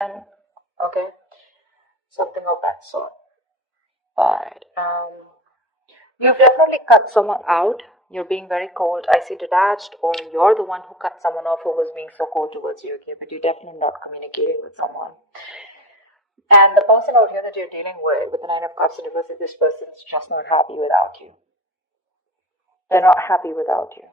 Okay, something of that sort. But you've definitely cut someone out. You're being very cold. I see detached, or you're the one who cut someone off who was being so cold towards you. Okay, but you're definitely not communicating with someone. And the person out here that you're dealing with the Nine of Cups in reverse, this person is just not happy without you. They're not happy without you.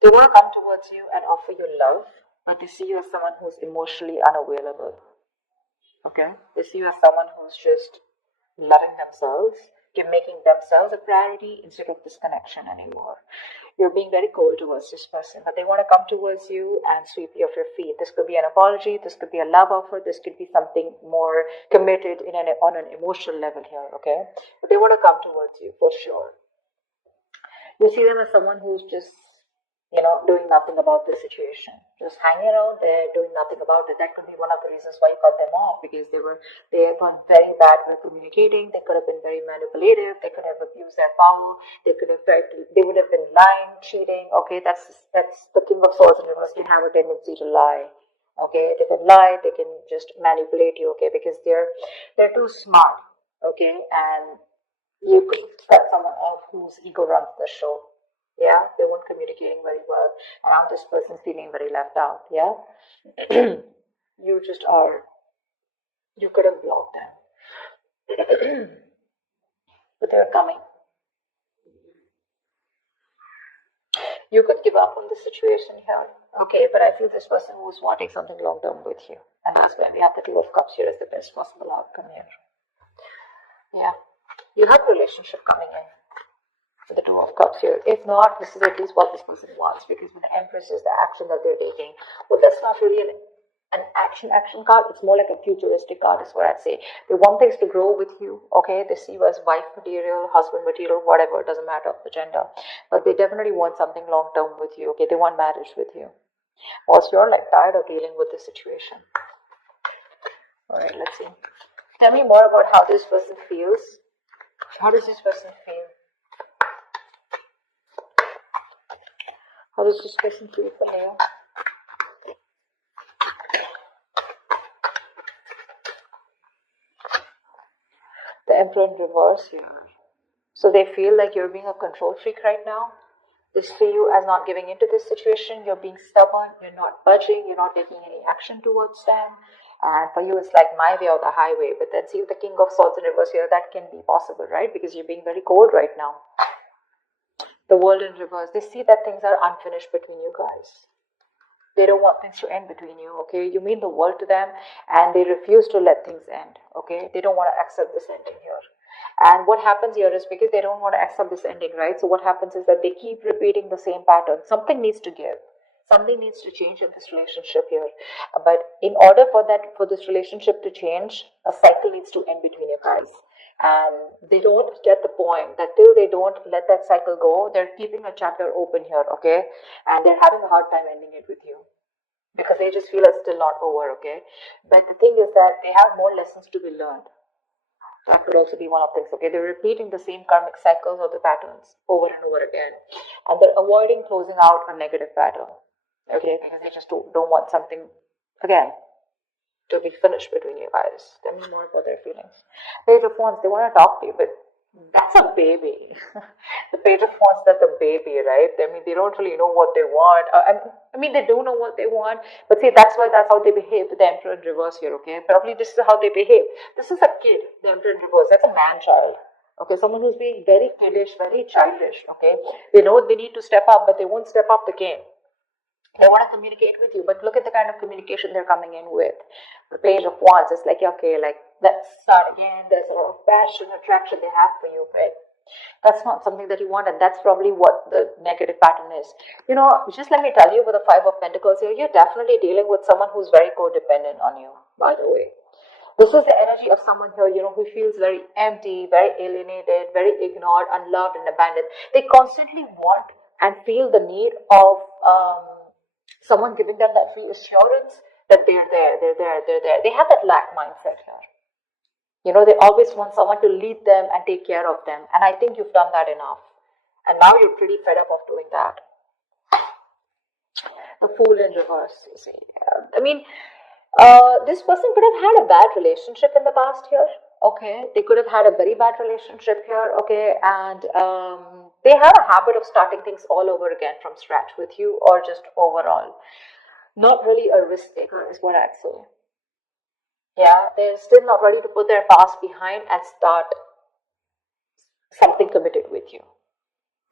They want to come towards you and offer you love, but they see you as someone who's emotionally unavailable. Okay? They see you as someone who's just loving themselves. You're making themselves a priority instead of this connection anymore. You're being very cold towards this person, but they want to come towards you and sweep you off your feet. This could be an apology, this could be a love offer, this could be something more committed on an emotional level here, okay? But they want to come towards you for sure. You see them as someone who's just, doing nothing about the situation, just hanging around there, doing nothing about it. That could be one of the reasons why you cut them off, because they have gone very bad with communicating. They could have been very manipulative. They could have abused their power. They would have been lying, cheating. Okay, that's the King of Swords in reverse. They have a tendency to lie. Okay, they can lie. They can just manipulate you. Okay, because they're too smart. Okay, and you could cut someone off whose ego runs the show. Yeah, they weren't communicating very well. And now this person's feeling very left out. Yeah, you just are. You could have blocked them, but they're coming. You could give up on the situation here. Okay, but I feel this person was wanting something long term with you, and that's why we have the Two of Cups here as the best possible outcome here. Yeah, you have a relationship coming in with the Two of Cups here. If not, this is at least what this person wants, because with the Empress is the action that they're taking. Well, that's not really an action card. It's more like a futuristic card is what I'd say. They want things to grow with you. Okay, they see you as wife material, husband material, whatever. It doesn't matter of the gender, but they definitely want something long term with you. Okay, they want marriage with you. Also, you're like tired of dealing with this situation. All right, let's see. Tell me more about how this person feels. How does this person feel? How does this person feel for you? The Emperor in reverse here. So they feel like you're being a control freak right now. They see you as not giving into this situation. You're being stubborn. You're not budging. You're not taking any action towards them. And for you, it's like my way or the highway. But then see the King of Swords in reverse here. That can be possible, right? Because you're being very cold right now. The World in reverse. They see that things are unfinished between you guys. They don't want things to end between you, okay? You mean the world to them, and they refuse to let things end, okay? They don't want to accept this ending here. And what happens here is because they don't want to accept this ending, right? So what happens is that they keep repeating the same pattern. Something needs to give. Something needs to change in this relationship here. But in order for this relationship to change, a cycle needs to end between you guys. And they don't get the point that till they don't let that cycle go, they're keeping a chapter open here, okay? And they're having a hard time ending it with you, because they just feel it's still not over, okay? But the thing is that they have more lessons to be learned. That could also be one of the things, okay? They're repeating the same karmic cycles or the patterns over and over again. And they're avoiding closing out a negative pattern, okay? Because they just don't want something, again, to be finished between you guys. Tell me more about their feelings. Page of Wands, they want to talk to you, but that's a baby. The Page of Wands, that's a baby, right? I mean, they don't really know what they want. I mean, they do know what they want, but see, that's how they behave with the Emperor in reverse here, okay? Probably this is how they behave. This is a kid, the Emperor in reverse. That's a man-child. Okay, someone who's being very kiddish, very childish, okay? They know they need to step up, but they won't step up the game. They want to communicate with you, but look at the kind of communication they're coming in with. The Page of Wands, it's like, okay, like, let's start again. There's a lot of passion, attraction they have for you, but that's not something that you want, and that's probably what the negative pattern is. Just let me tell you, with the Five of Pentacles here, you're definitely dealing with someone who's very codependent on you, by the way. This is the energy of someone here, who feels very empty, very alienated, very ignored, unloved, and abandoned. They constantly want and feel the need of someone giving them that reassurance that they're there. They have that lack mindset here. They always want someone to lead them and take care of them. And I think you've done that enough. And now you're pretty fed up of doing that. The Fool in reverse, you see. I mean, this person could have had a bad relationship in the past here. Okay, they could have had a very bad relationship here. Okay, and they have a habit of starting things all over again from scratch with you, or just overall. Not really a risk taker, is what I'd say. Yeah, they're still not ready to put their past behind and start something committed with you.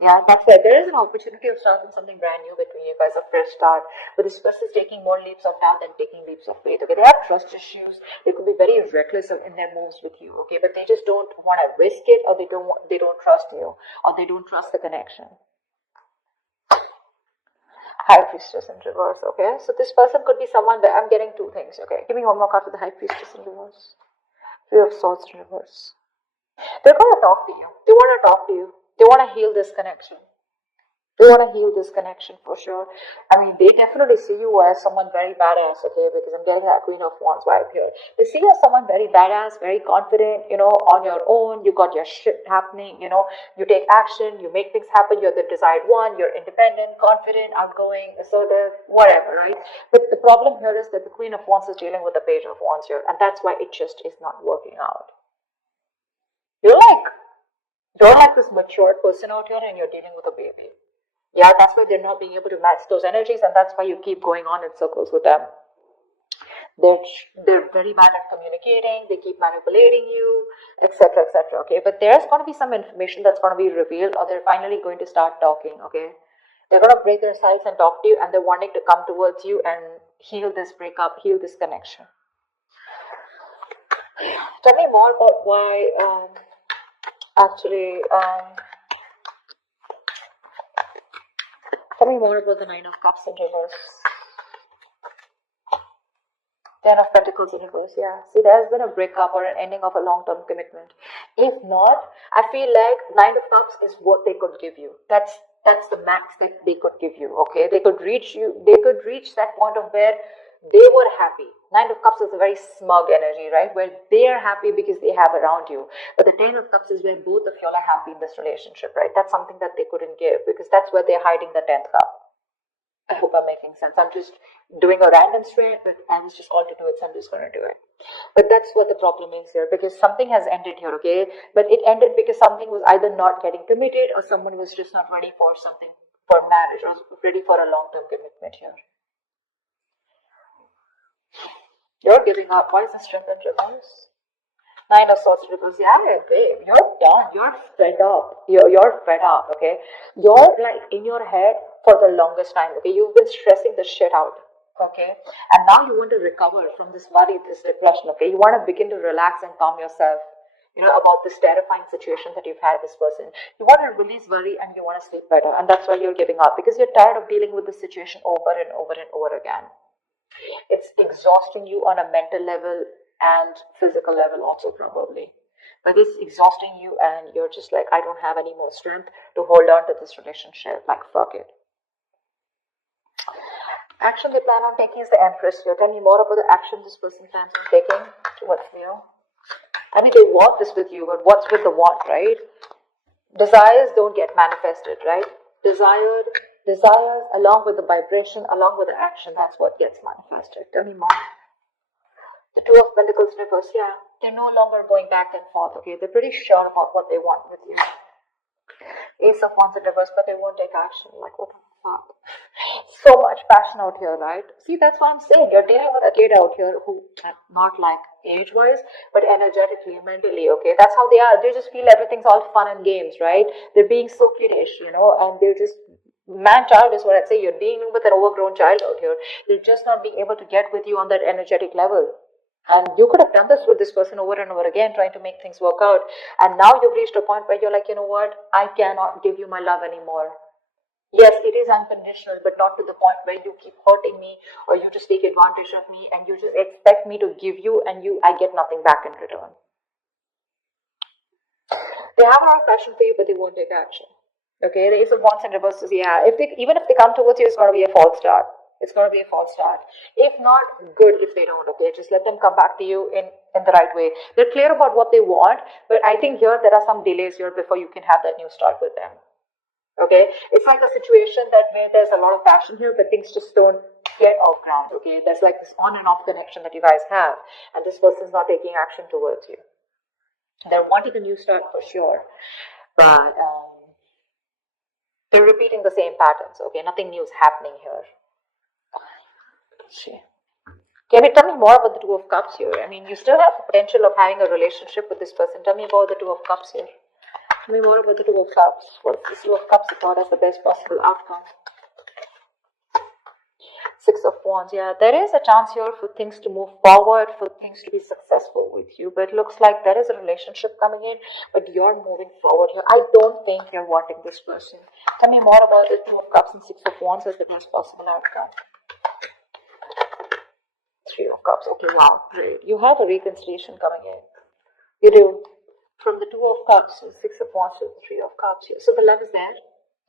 Yeah, that's why there is an opportunity of starting something brand new between you guys, a fresh start. But this person is taking more leaps of doubt than taking leaps of faith. Okay, they have trust issues. They could be very reckless in their moves with you. Okay, but they just don't want to risk it, or they don't trust you, or they don't trust the connection. High Priestess in reverse. Okay, so this person could be someone that I'm getting two things. Okay, give me one more card for the High Priestess in reverse. Three of Swords in reverse. They're going to talk to you. They want to talk to you. They want to heal this connection. They want to heal this connection for sure. I mean, they definitely see you as someone very badass, okay, because I'm getting that Queen of Wands vibe here. They see you as someone very badass, very confident, on your own. You got your shit happening, you take action, you make things happen. You're the desired one. You're independent, confident, outgoing, assertive, whatever, right? But the problem here is that the Queen of Wands is dealing with the Page of Wands here, and that's why it just is not working out. You're like this mature person out here, and you're dealing with a baby. Yeah, that's why they're not being able to match those energies, and that's why you keep going on in circles with them. They're very bad at communicating. They keep manipulating you, etc., etc. Okay, but there's going to be some information that's going to be revealed, or they're finally going to start talking. Okay, they're going to break their silence and talk to you, and they're wanting to come towards you and heal this breakup, heal this connection. Tell me more about why. Tell me more about the Nine of Cups in reverse. Ten of Pentacles in reverse, yeah. See, there has been a breakup or an ending of a long-term commitment. If not, I feel like Nine of Cups is what they could give you. That's the max that they could give you, okay? They could reach that point of where they were happy. Nine of Cups is a very smug energy, right? Where they are happy because they have around you. But the Ten of Cups is where both of y'all are happy in this relationship, right? That's something that they couldn't give, because that's where they're hiding the 10th cup. I hope I'm making sense. I'm just doing a random straight, but I was just called to do it, so I'm just going to do it. But that's what the problem is here, because something has ended here, okay? But it ended because something was either not getting committed, or someone was just not ready for something, for marriage, or ready for a long-term commitment here. You're giving up. Why is the Strength in reverse? Nine of Swords reverse. Yeah, babe. You're done. You're fed up. You're fed up, okay? You're like in your head for the longest time, okay? You've been stressing the shit out, okay? And now you want to recover from this worry, this depression, okay? You want to begin to relax and calm yourself, about this terrifying situation that you've had with this person. You want to release worry and you want to sleep better. And that's why you're giving up, because you're tired of dealing with this situation over and over and over again. It's exhausting you on a mental level and physical level also, probably. But it's exhausting you and you're just like, I don't have any more strength to hold on to this relationship. Like, fuck it. Action they plan on taking is the Empress here. Tell me more about the action this person plans on taking towards you. I mean, they want this with you, but what's with the want, right? Desires don't get manifested, right? Desires along with the vibration, along with the action, that's what gets manifested. Tell me more. The Two of Pentacles reverse, yeah. They're no longer going back and forth, okay? They're pretty sure about what they want with you. Ace of Wands in reverse, but they won't take action. Like, what the fuck? So much passion out here, right? See, that's what I'm saying. You're dealing with a kid out here who, not like age-wise, but energetically, mentally, okay? That's how they are. They just feel everything's all fun and games, right? They're being so kiddish, and they're just, man-child is what I'd say. You're dealing with an overgrown child out here. They're just not being able to get with you on that energetic level. And you could have done this with this person over and over again, trying to make things work out. And now you've reached a point where you're like, you know what? I cannot give you my love anymore. Yes, it is unconditional, but not to the point where you keep hurting me, or you just take advantage of me and you just expect me to give you and I get nothing back in return. They have a lot of passion for you, but they won't take action. Okay, the Ace of Wands in reverse is, yeah, even if they come towards you, it's going to be a false start. It's going to be a false start. If not, good if they don't, okay? Just let them come back to you in the right way. They're clear about what they want, but I think here there are some delays here before you can have that new start with them. Okay, it's like a situation that where there's a lot of passion here, but things just don't get off ground. Okay, there's like this on and off connection that you guys have, and this person's not taking action towards you. They're wanting a new start for sure, but they're repeating the same patterns. Okay, nothing new is happening here. Can you tell me more about the Two of Cups here? I mean, you still have the potential of having a relationship with this person. Tell me about the Two of Cups here. Tell me more about the Two of Cups. What's the Two of Cups about as the best possible outcome? Six of Wands. Yeah, there is a chance here for things to move forward, for things to be successful with you. But it looks like there is a relationship coming in, but you're moving forward here. I don't think you're wanting this person. Tell me more about the Two of Cups and Six of Wands as the best possible outcome. Three of Cups. Okay, wow, great. You have a reconciliation coming in. You do. From the Two of Cups to Six of Wands to the Three of Cups here. So the love is there,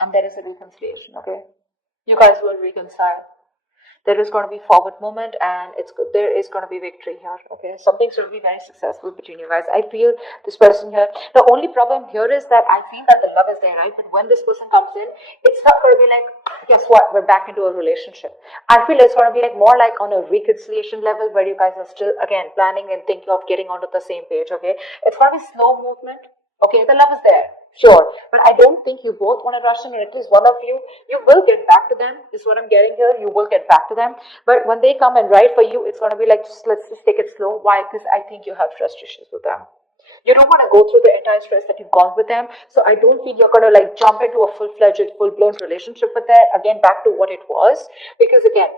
and there is a reconciliation, okay? You guys will reconcile. There is going to be forward movement, and there is going to be victory here, okay? Something's going to be very successful between you guys. I feel this person here. The only problem here is that I feel that the love is there, right? But when this person comes in, it's not going to be like, guess what? We're back into a relationship. I feel it's going to be like more like on a reconciliation level where you guys are still, again, planning and thinking of getting onto the same page, okay? It's going to be slow movement, okay? The love is there. Sure, but I don't think you both want to rush in, or at least one of you will get back to them, is what I'm getting here. You will get back to them. But when they come and write for you, it's going to be like, let's just take it slow. Why? Because I think you have trust issues with them. You don't want to go through the entire stress that you've gone with them. So I don't think you're going to like jump into a full-fledged, full-blown relationship with them. Again, back to what it was. Because again,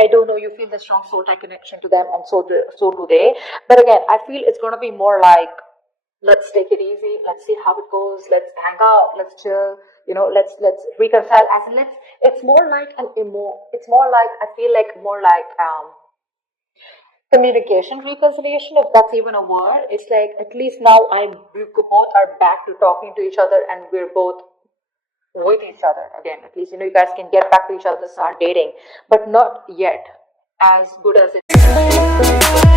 I don't know, you feel the strong soul tie connection to them, and so do they. But again, I feel it's going to be more like, let's take it easy. Let's see how it goes. Let's hang out. Let's chill. You know, let's reconcile. As in, it's more like it's more like, I feel like more like communication reconciliation, if that's even a word. It's like, at least now we both are back to talking to each other, and we're both with each other again. At least, you know, you guys can get back to each other, start dating, but not yet as good as it is.